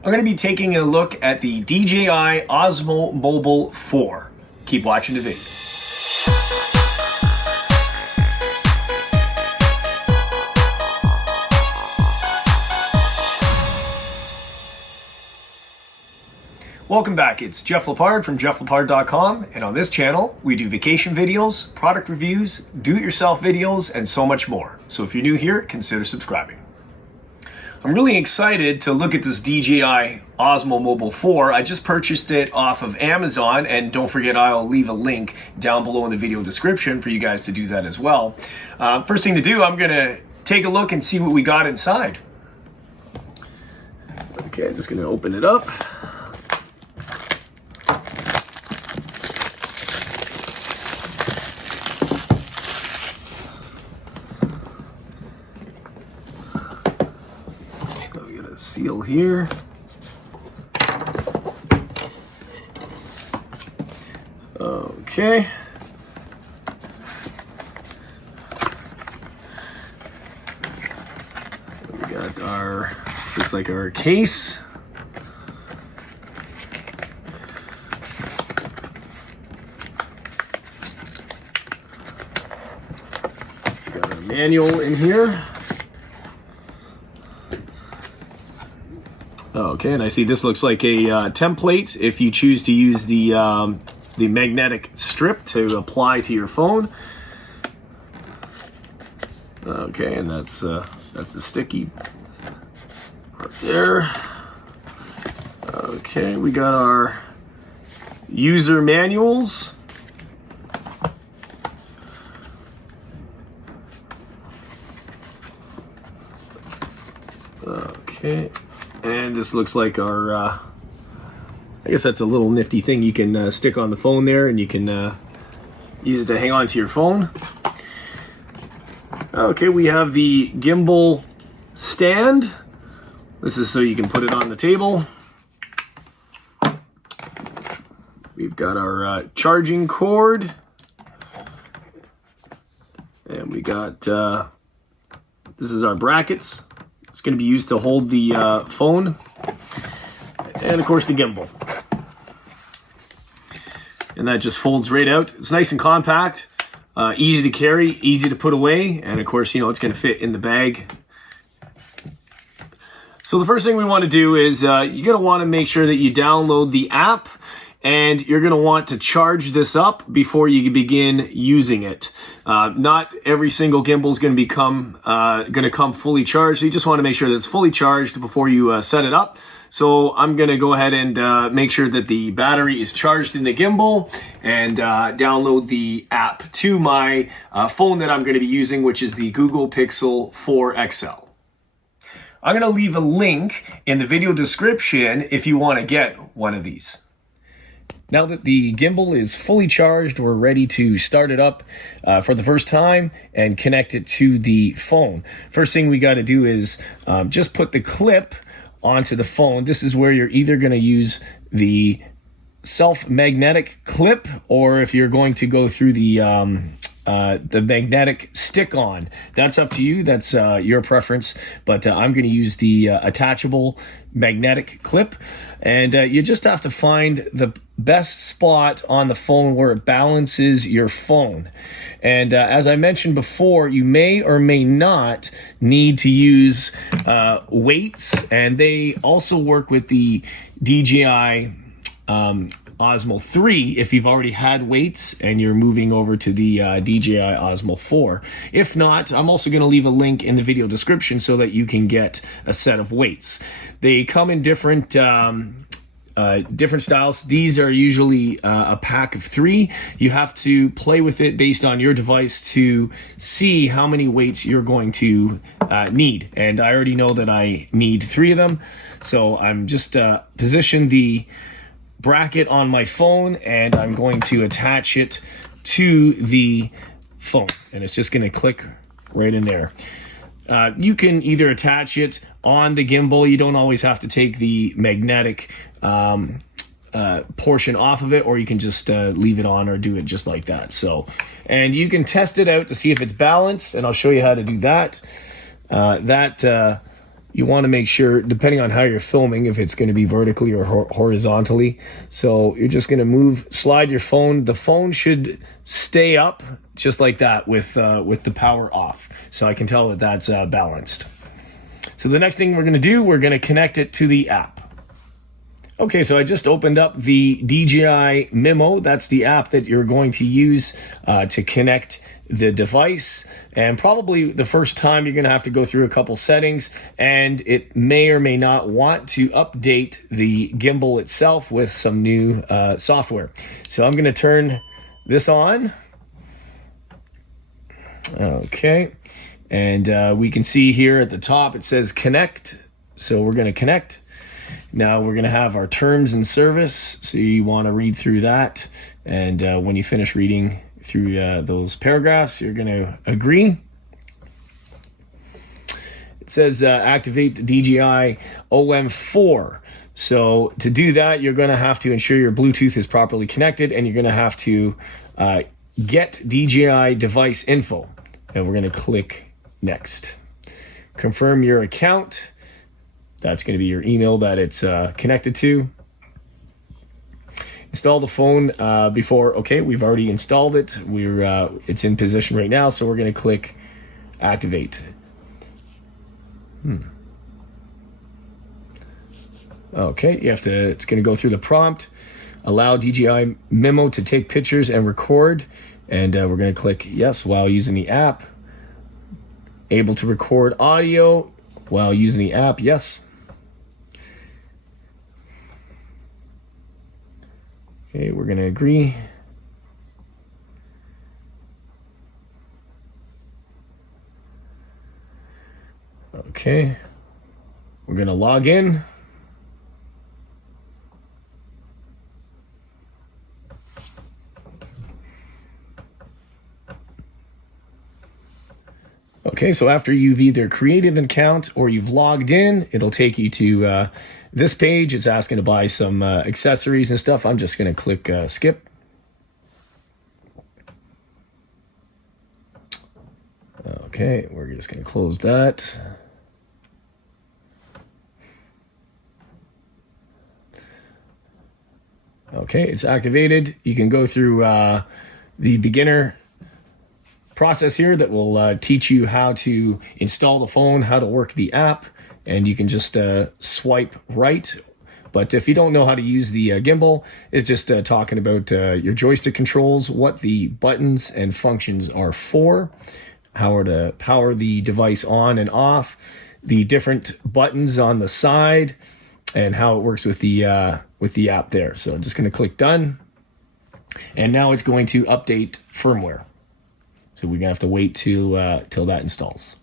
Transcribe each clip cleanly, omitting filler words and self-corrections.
I'm going to be taking a look at the DJI OSMO Mobile 4. Keep watching the video. Welcome back, it's Jeff Lepard from jefflepard.com, and on this channel we do vacation videos, product reviews, do-it-yourself videos, and so much more. So if you're new here, consider subscribing. I'm really excited to look at this DJI OSMO Mobile 4. I just purchased it off of Amazon, and don't forget I'll leave a link down below in the video description for you guys to do that as well. First thing to do, I'm going to take a look and see what we got inside. Okay, I'm just going to open it up. Seal here. Okay. We got our, this looks like our case. We got our manual in here. Okay, and I see this looks like a template if you choose to use the magnetic strip to apply to your phone. Okay, and that's the sticky part there. Okay, we got our user manuals. Okay. And this looks like our, I guess that's a little nifty thing you can stick on the phone there, and you can use it to hang on to your phone. Okay, we have the gimbal stand. This is so you can put it on the table. We've got our charging cord. And we got, this is our brackets. It's going to be used to hold the phone, and of course the gimbal. And that just folds right out. It's nice and compact, easy to carry, easy to put away, and of course, you know, it's going to fit in the bag. So the first thing we want to do is you're going to want to make sure that you download the app, and you're going to want to charge this up before you begin using it. Not every single gimbal is going to come fully charged, so you just want to make sure that it's fully charged before you set it up. So I'm going to go ahead and make sure that the battery is charged in the gimbal, and download the app to my phone that I'm going to be using, which is the Google Pixel 4 XL. I'm going to leave a link in the video description if you want to get one of these. Now that the gimbal is fully charged, we're ready to start it up for the first time and connect it to the phone. First thing we got to do is just put the clip onto the phone. This is where you're either going to use the self-magnetic clip, or if you're going to go through the magnetic stick-on. That's up to you. That's your preference. But I'm going to use the attachable magnetic clip. And you just have to find the best spot on the phone where it balances your phone. And as I mentioned before, you may or may not need to use weights. And they also work with the DJI Osmo 3 if you've already had weights and you're moving over to the DJI Osmo 4. If not, I'm also going to leave a link in the video description so that you can get a set of weights. They come in different styles. These are usually a pack of 3. You have to play with it based on your device to see how many weights you're going to need. And I already know that I need 3 of them. So I'm just position the bracket on my phone, and I'm going to attach it to the phone, and it's just going to click right in there. You can either attach it on the gimbal. You don't always have to take the magnetic portion off of it, or you can just leave it on or do it just like that. So, and you can test it out to see if it's balanced, and I'll show you how to do that. you want to make sure, depending on how you're filming, if it's going to be vertically or horizontally. So you're just going to slide your phone. The phone should stay up just like that with the power off. So I can tell that that's balanced. So the next thing we're going to do, we're going to connect it to the app. Okay, so I just opened up the DJI Mimo. That's the app that you're going to use to connect the device. And probably the first time you're going to have to go through a couple settings, and it may or may not want to update the gimbal itself with some new software. So I'm going to turn this on. Okay, and we can see here at the top it says connect. So we're going to connect. Now we're going to have our terms and service, so you want to read through that, and when you finish reading through those paragraphs, you're going to agree. It says activate the DJI OM4. So to do that, you're going to have to ensure your Bluetooth is properly connected, and you're going to have to get DJI device info, and we're going to click next. Confirm your account. That's going to be your email that it's connected to. Install the phone before. Okay, we've already installed it. It's in position right now, so we're going to click activate. Okay, it's going to go through the prompt. Allow DJI Mimo to take pictures and record, and we're going to click yes while using the app. Able to record audio while using the app, yes. Okay, we're going to agree. Okay, we're going to log in. Okay, so after you've either created an account or you've logged in, it'll take you to this page. It's asking to buy some accessories and stuff. I'm just going to click skip. Okay, we're just going to close that. Okay, it's activated. You can go through the beginner process here that will teach you how to install the phone, how to work the app, and you can just swipe right. But if you don't know how to use the gimbal, it's just talking about your joystick controls, what the buttons and functions are for, how to power the device on and off, the different buttons on the side, and how it works with the app there. So I'm just going to click done, and now it's going to update firmware. So we're gonna have to wait till that installs.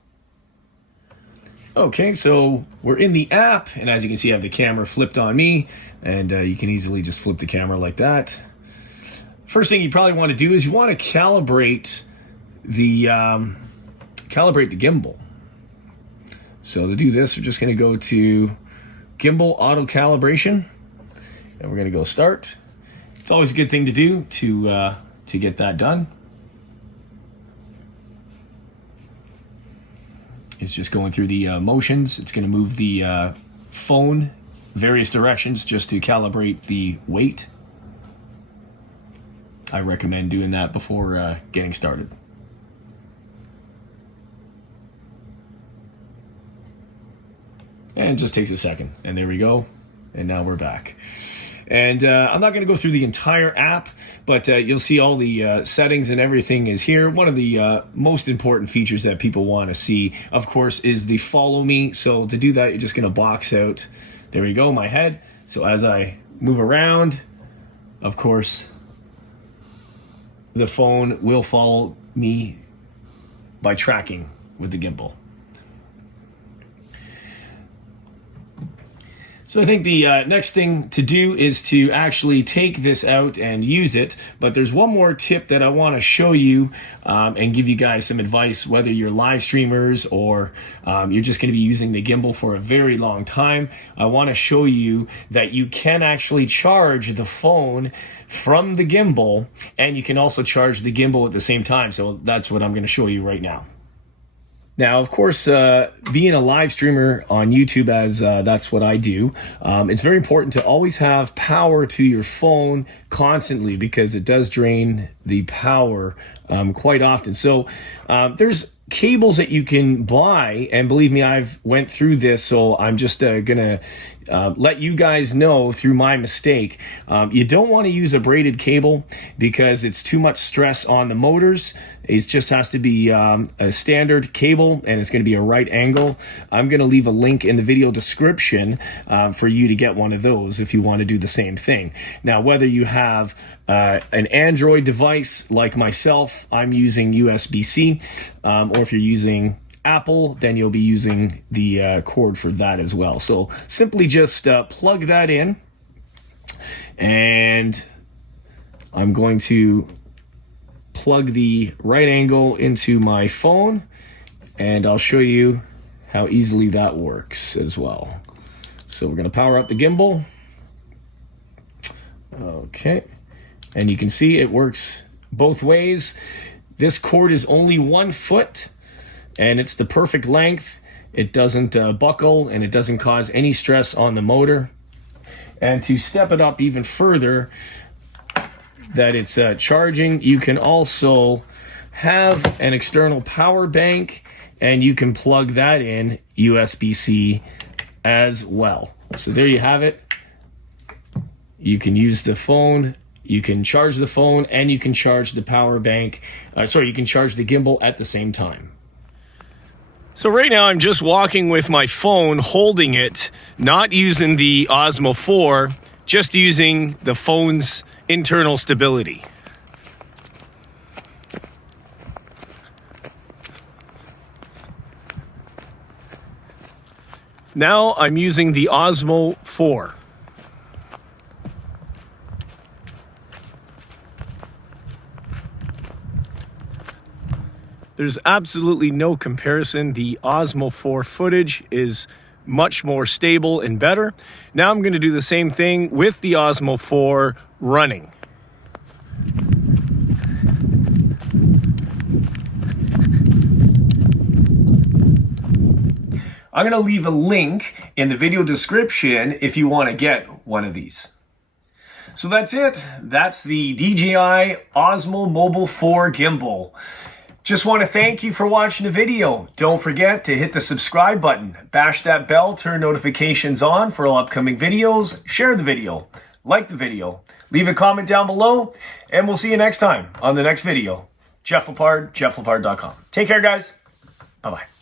Okay, so we're in the app, and as you can see, I have the camera flipped on me, and you can easily just flip the camera like that. First thing you probably want to do is you want to calibrate the gimbal. So to do this, we're just going to go to Gimbal Auto Calibration, and we're going to go Start. It's always a good thing to do to get that done. It's just going through the motions. It's going to move the phone various directions just to calibrate the weight. I recommend doing that before getting started. And it just takes a second. And there we go. And now we're back. And I'm not going to go through the entire app, but you'll see all the settings and everything is here. One of the most important features that people want to see, of course, is the follow me. So to do that, you're just going to box out, there we go, my head. So as I move around, of course, the phone will follow me by tracking with the gimbal. So I think the next thing to do is to actually take this out and use it. But there's one more tip that I want to show you and give you guys some advice, whether you're live streamers or you're just going to be using the gimbal for a very long time. I want to show you that you can actually charge the phone from the gimbal, and you can also charge the gimbal at the same time. So that's what I'm going to show you right now. Now, of course, being a live streamer on YouTube, as that's what I do, it's very important to always have power to your phone constantly, because it does drain the power quite often. So there's cables that you can buy, and believe me, I've went through this, so I'm just gonna let you guys know through my mistake. You don't want to use a braided cable because it's too much stress on the motors. It just has to be a standard cable, and it's going to be a right angle. I'm going to leave a link in the video description for you to get one of those if you want to do the same thing. Now, whether you have an Android device like myself, I'm using USB-C, or if you're using Apple, then you'll be using the cord for that as well. So simply just plug that in, and I'm going to plug the right angle into my phone, and I'll show you how easily that works as well. So we're going to power up the gimbal. Okay, and you can see it works both ways. This cord is only 1 foot, and it's the perfect length. It doesn't buckle, and it doesn't cause any stress on the motor. And to step it up even further, that it's charging, you can also have an external power bank, and you can plug that in USB-C as well. So there you have it. You can use the phone, you can charge the phone, and you can charge the power bank. You can charge the gimbal at the same time. So right now I'm just walking with my phone, holding it, not using the Osmo 4, just using the phone's internal stability. Now I'm using the Osmo 4. There's absolutely no comparison. The Osmo 4 footage is much more stable and better. Now I'm going to do the same thing with the Osmo 4 running. I'm going to leave a link in the video description if you want to get one of these. So that's it. That's the DJI Osmo Mobile 4 Gimbal. Just want to thank you for watching the video. Don't forget to hit the subscribe button, bash that bell, turn notifications on for all upcoming videos, share the video, like the video, leave a comment down below, and we'll see you next time on the next video. Jeff Lepard, jefflepard.com. Take care, guys. Bye-bye.